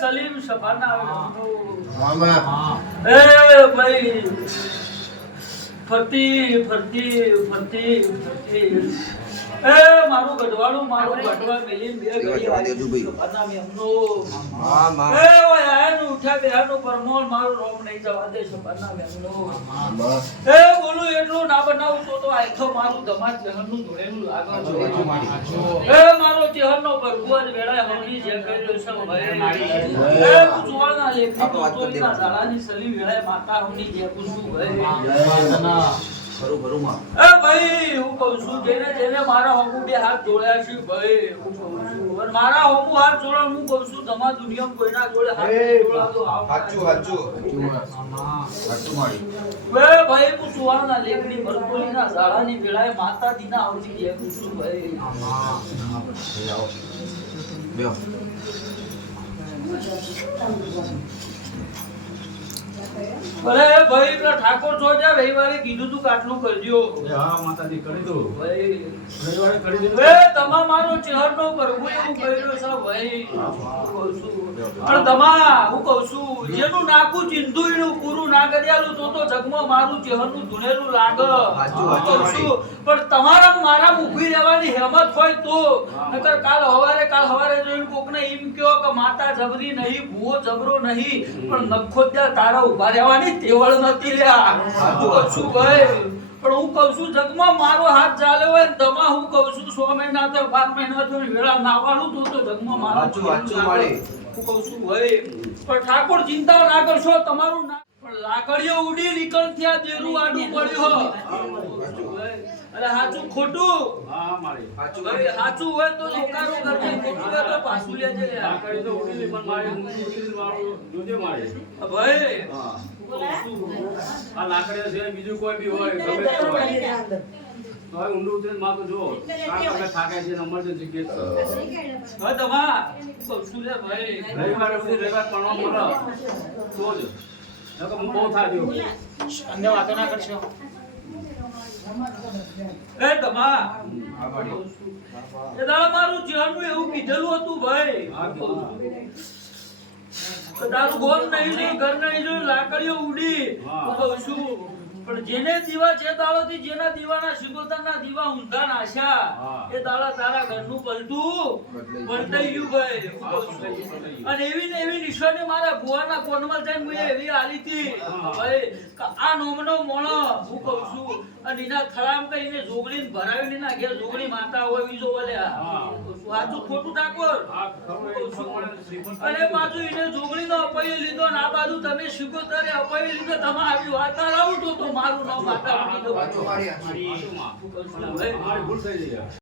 સલીમ સભાના મામા એ ભાઈ ફરતી ફરતી ફરતી ફરતી એ મારું ગઢવાળું મારું ગઢવા મેલીન બે ગડી સભાના મેમનો મામા એ ઓય આનું ઉઠા બેહાનું પરમોલ મારું રોમ નહીં જવા દે સભાના મેમનો મામા એ બોલું એટલું ના બનાવું તો આખો મારું દમાજ જહનનું ધોળેલું લાગે એ મારો ચહેરનો ભરપૂર વેળા હમણી જે કર્યો છે ભાઈ એ પૂછવાના લેખી તોતોલીના ઝાડાની સલી વેળા માતા હમણી જે પૂછું ભાઈ ખરું માં એ ભાઈ હું કહું છું જેને જેને મારા હોમુ બે હાથ જોડ્યા છે ભાઈ હું કહું છું અને મારા હોમુ હાથ જોડે હું કહું છું તમા દુનિયામાં કોઈના જોડે હાથ જોડાતો સાચું મારી વે ભાઈ હું સુવાના લેખની ભરપૂરીના ઝાડાની વેળાએ માતાજીના આવતી જે પૂછું ભાઈ બેહો અરે ભાઈ પેલા ઠાકોર જોજા રવિવારે કીધું તું કાટલું કરજો હા માતાજી કરી દો ભાઈ રવિવારે કરી દીધું એ તમા મારો ચહેરનો ભરપૂર એવું કર્યો છે ભાઈ હું કહું છું પણ તમા હું કહું છું જેનું નાકું ચિંધુયનું પૂરું ના કર્યાલું તો જગમાં મારું ચહેરનું ધુનેલું લાગે હું કહું છું પણ તમારા મારા ઊભી રહેવાની હિંમત હોય તો નકર કાલ હવારે જોઈને કોકને એમ કહો કે માતા જબરી નહીં ભૂવો જબરો નહીં પણ નખોદ્યા તારા ઊભા રહેવાની તેવળ નથી લ્યા હું કહું છું ભાઈ પણ હું કહું છું જગમાં મારો હાથ ચાલ્યો હોય ને તમા હું કહું છું 6 મહિના તો 12 મહિના તો વેળા નાવાનું તો જગમાં મારો સાચું મારી હું કહું છું ભાઈ પણ ઠાકોર ચિંતા ના કરશો તમારું ના પણ લાકડીઓ ઉડી નીકળ થયા દેરું આડું પડ્યું અરે સાચું ખોટું હા મારી ભાઈ સાચું હોય તો લોકારો કરજે ખોટું હોય તો પાછું લેજે આ કરી તો ઉડી પણ મારી ઉડી વાળું જોજે મારી ભાઈ હા આ લાકડી છે બીજું કોઈ બી હોય ગમે તે હોય હવે ઊંડું ઉતરીને માગો જો આ તમે થાકે છે એમરજન્સી કેસ છે હવે તમા કહું લે ભાઈ રવિવારે બધી રવિવાર પણ મળે તો જ નકર હું બહુ થાક્યો અન્ય વાતો ના કરશો એ તમા એ દાડા મારું જીવનનું એવું કીધેલું હતું ભાઈ હા કીધું તારું ગોમ નહીં જોયું ઘર નહીં જોયું લાકડીઓ ઉડી હું કહું છું પણ જેને દીવા જે દાડોથી જેના દીવાના શિકોતરના દીવા ઊંધા નાશ્યા એ દાડા તારા ઘરનું પલટું પલટાઈ ગયું ભાઈ હું કહું છું. અને એવી ને એવી નિશાની મારા ભુવાના કોનમાં જઈને મેં એવી આલી હતી ભાઈ કે આ નોમનો મોણો હું કહું છું અને એના થળામ કહીને જોગડીને ભરાવીને ના ઘેર જોગડી માતા હોય બીજો બોલ્યા સાચું ખોટું ઠાકોર અને બાજુ એને જોગડીનો અપાઈ લીધો ને આ બાજુ તમે શિકોતરે અપાઈ લીધો તમે આવી વાત આવું તો મારું નામ માતા મૂકી દો સાચું મારી મારી ભૂલ થઈ ગઈ